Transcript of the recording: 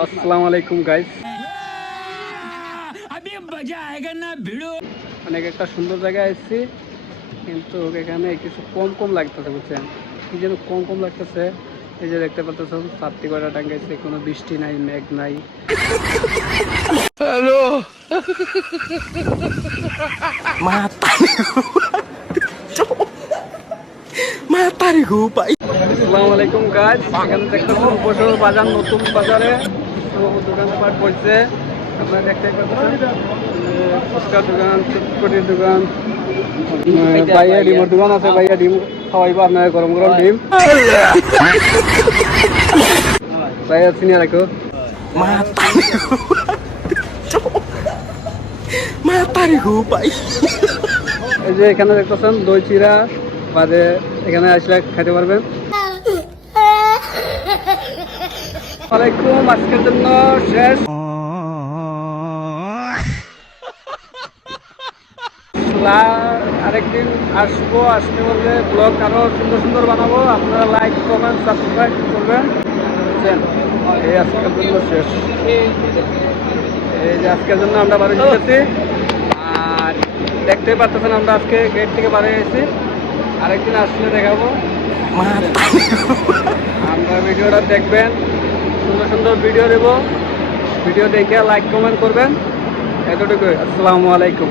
আসসালামু আলাইকুম গাইস। অনেক একটা সুন্দর জায়গায় এসেছি, কিন্তু এখানে কিছু কম কম লাগতেছে, বুঝছেন? কি যেন কম কম লাগতেছে। এই যে দেখতে পাচ্ছেন চারটি কয়টা টাঙ্গাইছে, কোনো বৃষ্টি নাই, মেঘ নাই। হ্যালো আসসালামু আলাইকুম গাইস। এখানে দেখতেছেন বছর বাজার, নতুন বাজারে দোকানপাট বলছে। আপনারা দেখতে পাচ্ছেন ফুচকার দোকান, চটপটির দোকান, ভাইয়া ডিমের দোকান আছে। ভাইয়া ডিম খাওয়াইবো আপনার, গরম গরম ডিম। ভাইয়া চিনিয়ে রাখো। এই যে এখানে দেখতেছেন দই চিরা বাদে, এখানে আসলে খেতে পারবেন। ওয়ালাইকুম, আজকের জন্য শেষ। আরেকদিন আসবো, আসতে বললে ব্লগ আরো সুন্দর সুন্দর বানাবো। আপনারা লাইক, কমেন্ট, সাবস্ক্রাইব করবেন। বুঝছেন? এই আজকের জন্য শেষ। এই যে আজকের জন্য আমরা বাড়ি যেতেছি, আর দেখতেই পারতেছেন আমরা আজকে গেট থেকে বাড়ি গেছি। আরেকদিন আসলে দেখাবো। আমরা ভিডিওটা দেখবেন, সুন্দর সুন্দর ভিডিও দেবো। ভিডিও দেখে লাইক কমেন্ট করবেন। এতটুকুই। আসসালামু আলাইকুম।